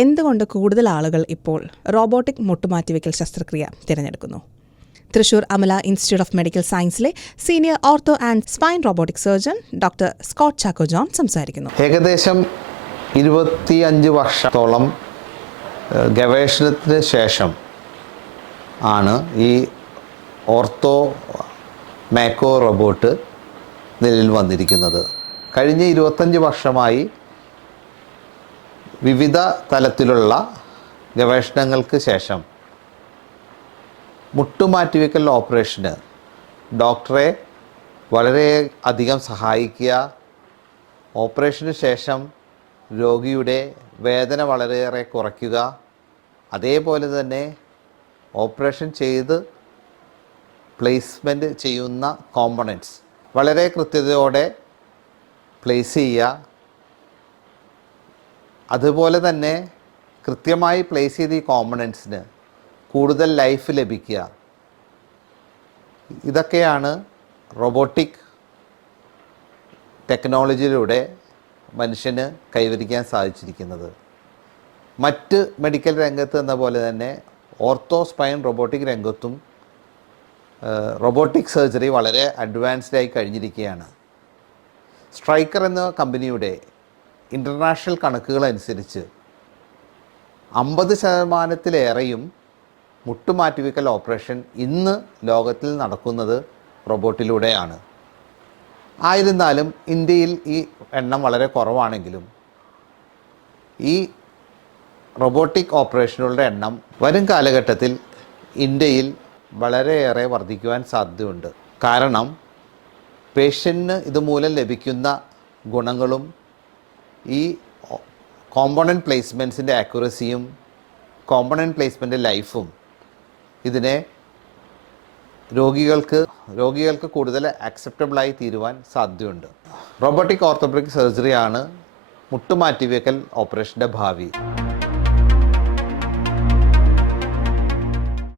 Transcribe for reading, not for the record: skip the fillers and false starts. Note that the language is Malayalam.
എന്തുകൊണ്ട് കൂടുതൽ ആളുകൾ ഇപ്പോൾ റോബോട്ടിക് മുട്ടുമാറ്റിവെക്കൽ ശസ്ത്രക്രിയ തിരഞ്ഞെടുക്കുന്നു? Thrissur Amala institute of medical സയൻസിലെ senior ortho and spine robotic surgeon doctor Scott Chacko John സംസാരിക്കുന്നു. ഏകദേശം 25 വർഷത്തോളം ഗവേഷണത്തിന് ശേഷം ആണ് ഈ ഓർത്തോ മാക്കോ റോബോട്ട് നിലവിൽ വന്നിരിക്കുന്നത്. കഴിഞ്ഞ 25 വർഷമായി വിവിധ തലത്തിലുള്ള ഗവേഷണങ്ങൾക്ക് ശേഷം മുട്ടുമാറ്റിവെക്കൽ ഓപ്പറേഷന് ഡോക്ടറെ വളരെ അധികം സഹായിക്കുക, ഓപ്പറേഷന് ശേഷം രോഗിയുടെ വേദന വളരെയേറെ കുറയ്ക്കുക, അതേപോലെ തന്നെ ഓപ്പറേഷൻ ചെയ്ത് പ്ലേസ്മെൻറ്റ് ചെയ്യുന്ന കോമ്പണൻറ്റ്സ് വളരെ കൃത്യതയോടെ പ്ലേസ് ചെയ്യുക, അതുപോലെ തന്നെ കൃത്യമായി പ്ലേസ് ചെയ്ത ഈ കോമ്പണൻറ്റ്സിന് കൂടുതൽ ലൈഫ് ലഭിക്കുക. ഇതൊക്കെയാണ് റോബോട്ടിക് ടെക്നോളജിയിലൂടെ മനുഷ്യന് കൈവരിക്കാൻ സാധിച്ചിരിക്കുന്നത്. മറ്റ് മെഡിക്കൽ രംഗത്ത് എന്ന പോലെ തന്നെ ഓർത്തോ സ്പൈൻ റോബോട്ടിക് രംഗത്തും റോബോട്ടിക് സർജറി വളരെ അഡ്വാൻസ്ഡ് ആയി കഴിഞ്ഞിരിക്കുകയാണ്. സ്ട്രൈക്കർ എന്ന കമ്പനിയുടെ ഇൻ്റർനാഷണൽ കണക്കുകൾ അനുസരിച്ച് 50%-ലേറെയും മുട്ടുമാറ്റിവെക്കൽ ഓപ്പറേഷൻ ഇന്ന് ലോകത്തിൽ നടക്കുന്നത് റോബോട്ടിലൂടെയാണ്. ആയിരുന്നാലും ഇന്ത്യയിൽ ഈ എണ്ണം വളരെ കുറവാണെങ്കിലും ഈ റോബോട്ടിക് ഓപ്പറേഷനുകളുടെ എണ്ണം വരും കാലഘട്ടത്തിൽ ഇന്ത്യയിൽ വളരെയേറെ വർദ്ധിക്കുവാൻ സാധ്യതയുണ്ട്. കാരണം പേഷ്യൻറ്റിന് ഇതുമൂലം ലഭിക്കുന്ന ഗുണങ്ങളും ഈ കോമ്പണൻറ്റ് പ്ലേസ്മെൻറ്റ്സിൻ്റെ ആക്യുറസിയും കോമ്പണൻറ്റ് പ്ലേസ്മെൻറ്റ് ലൈഫും ഇതിനെ രോഗികൾക്ക് കൂടുതൽ ആക്സെപ്റ്റബിളായി തീരുവാൻ സാധ്യതയുണ്ട്. റോബോട്ടിക് ഓർത്തോപെഡിക് സർജറിയാണ് മുട്ടുമാറ്റിവെക്കൽ ഓപ്പറേഷൻ്റെ ഭാവി.